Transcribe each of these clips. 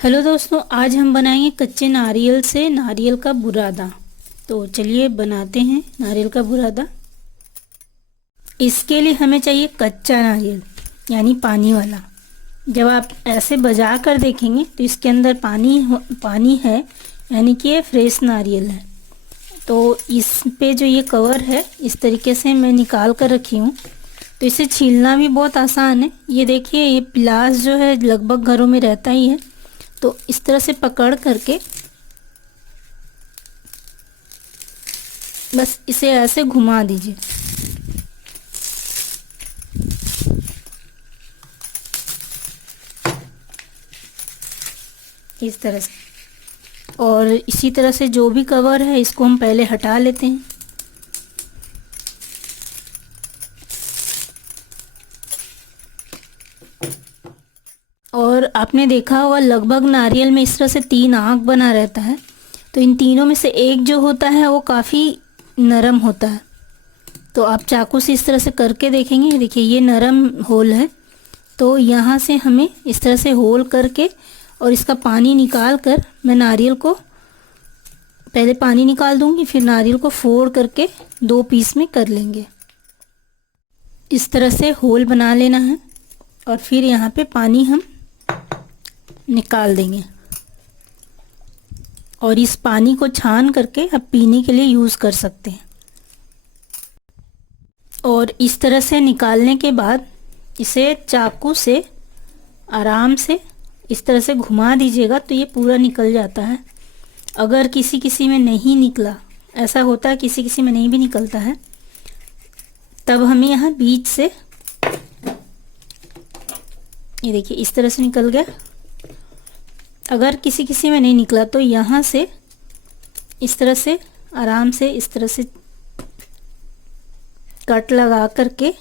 Hello दोस्तों, आज हम बनाएंगे कच्चे नारियल से नारियल का बुरादा। तो चलिए बनाते हैं नारियल का बुरादा। इसके लिए हमें चाहिए कच्चा नारियल, यानी पानी वाला। जब आप ऐसे बजा कर देखेंगे तो इसके अंदर पानी है, यानी कि ये फ्रेश नारियल है। तो इस पे जो ये कवर है इस तरीके से मैं निकाल कर रखी हूँ। तो इसे छीलना भी बहुत आसान है। ये देखिए, ये पिलास जो है लगभग घरों में रहता ही है। तो इस तरह से पकड़ करके बस इसे ऐसे घुमा दीजिए। इस तरह से, और इसी तरह से जो भी कवर है इसको हम पहले हटा लेते हैं। और आपने देखा होगा लगभग नारियल में इस तरह से 3 आँख बना रहता है। तो इन तीनों में से एक जो होता है वो काफ़ी नरम होता है। तो आप चाकू से इस तरह से करके देखेंगे, देखिए ये नरम होल है। तो यहाँ से हमें इस तरह से होल करके और इसका पानी निकाल कर, मैं नारियल को पहले पानी निकाल दूंगी, फिर नारियल को फोड़ करके 2 पीस में कर लेंगे। इस तरह से होल बना लेना है और फिर यहाँ पे पानी हम निकाल देंगे और इस पानी को छान करके आप पीने के लिए यूज़ कर सकते हैं। और इस तरह से निकालने के बाद इसे चाकू से आराम से इस तरह से घुमा दीजिएगा तो ये पूरा निकल जाता है। अगर किसी किसी में नहीं निकला, ऐसा होता है किसी किसी में नहीं भी निकलता है, तब हमें यहाँ बीच से, ये देखिए इस तरह से निकल गया। अगर किसी किसी में नहीं निकला तो यहाँ से इस तरह से आराम से इस तरह से कट लगा करके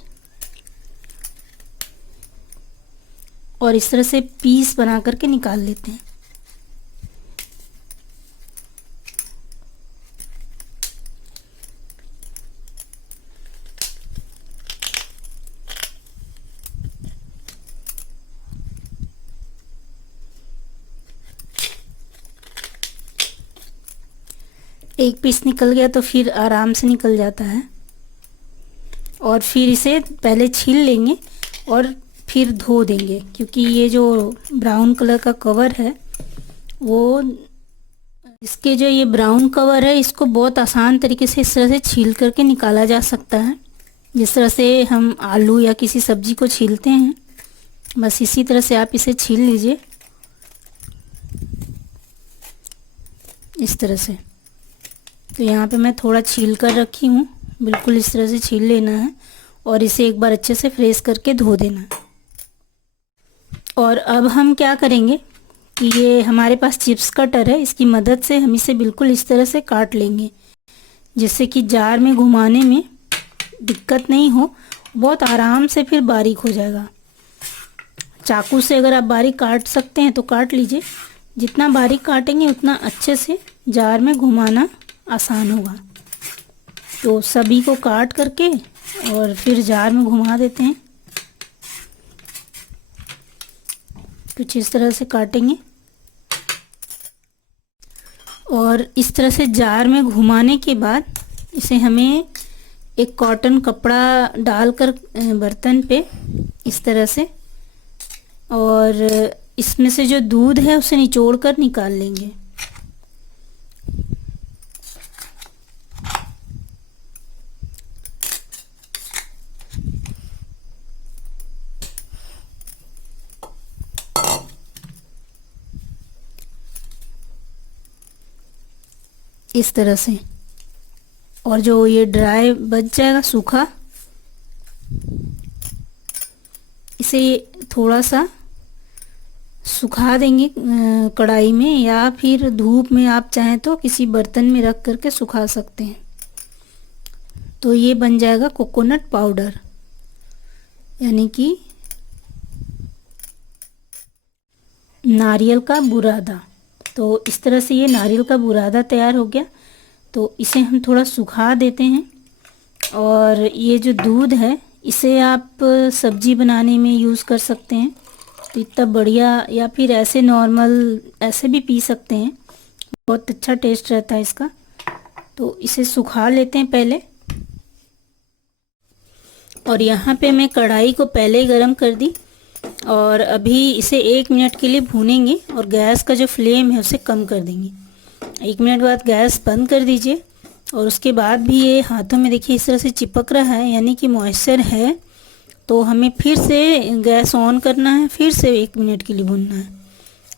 और इस तरह से पीस बना करके निकाल लेते हैं। एक पीस निकल गया तो फिर आराम से निकल जाता है। और फिर इसे पहले छील लेंगे और फिर धो देंगे, क्योंकि ये जो ब्राउन कलर का कवर है वो, इसके जो ये ब्राउन कवर है इसको बहुत आसान तरीके से इस तरह से छील करके निकाला जा सकता है। जिस तरह से हम आलू या किसी सब्जी को छीलते हैं, बस इसी तरह से आप इसे छील लीजिए इस तरह से। तो यहाँ पे मैं थोड़ा छील कर रखी हूँ, बिल्कुल इस तरह से छील लेना है और इसे एक बार अच्छे से फ्रेश करके धो देना है। और अब हम क्या करेंगे कि ये हमारे पास चिप्स कटर है, इसकी मदद से हम इसे बिल्कुल इस तरह से काट लेंगे, जिससे कि जार में घुमाने में दिक्कत नहीं हो, बहुत आराम से फिर बारीक हो जाएगा। चाकू से अगर आप बारीक काट सकते हैं तो काट लीजिए, जितना बारीक काटेंगे उतना अच्छे से जार में घुमाना आसान होगा। तो सभी को काट करके और फिर जार में घुमा देते हैं। कुछ इस तरह से काटेंगे और इस तरह से जार में घुमाने के बाद इसे हमें एक कॉटन कपड़ा डालकर बर्तन पे इस तरह से, और इसमें से जो दूध है उसे निचोड़ कर निकाल लेंगे। इस तरह से, और जो ये ड्राई बच जाएगा सूखा, इसे थोड़ा सा सुखा देंगे कढ़ाई में, या फिर धूप में आप चाहें तो किसी बर्तन में रख करके सुखा सकते हैं। तो ये बन जाएगा कोकोनट पाउडर, यानी कि नारियल का बुरादा। तो इस तरह से ये नारियल का बुरादा तैयार हो गया। तो इसे हम थोड़ा सुखा देते हैं। और ये जो दूध है इसे आप सब्जी बनाने में यूज़ कर सकते हैं, तो इतना बढ़िया, या फिर ऐसे नॉर्मल ऐसे भी पी सकते हैं, बहुत अच्छा टेस्ट रहता है इसका। तो इसे सुखा लेते हैं पहले। और यहाँ पे मैं कढ़ाई को पहले ही गरम कर दी और अभी इसे 1 मिनट के लिए भूनेंगे और गैस का जो फ्लेम है उसे कम कर देंगे। 1 मिनट बाद गैस बंद कर दीजिए और उसके बाद भी ये हाथों में देखिए इस तरह से चिपक रहा है, यानी कि मॉइस्चर है। तो हमें फिर से गैस ऑन करना है, फिर से 1 मिनट के लिए भूनना है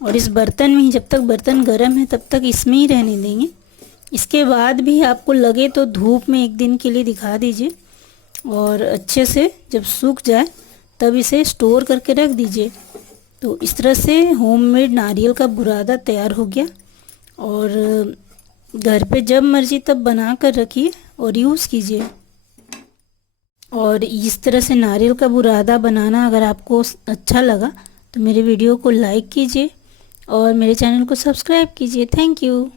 और इस बर्तन में ही, जब तक बर्तन गर्म है तब तक इसमें ही रहने देंगे। इसके बाद भी आपको लगे तो धूप में 1 दिन के लिए दिखा दीजिए और अच्छे से जब सूख जाए तब इसे स्टोर करके रख दीजिए। तो इस तरह से होममेड नारियल का बुरादा तैयार हो गया। और घर पे जब मर्जी तब बना कर रखिए और यूज़ कीजिए। और इस तरह से नारियल का बुरादा बनाना अगर आपको अच्छा लगा तो मेरे वीडियो को लाइक कीजिए और मेरे चैनल को सब्सक्राइब कीजिए। Thank you.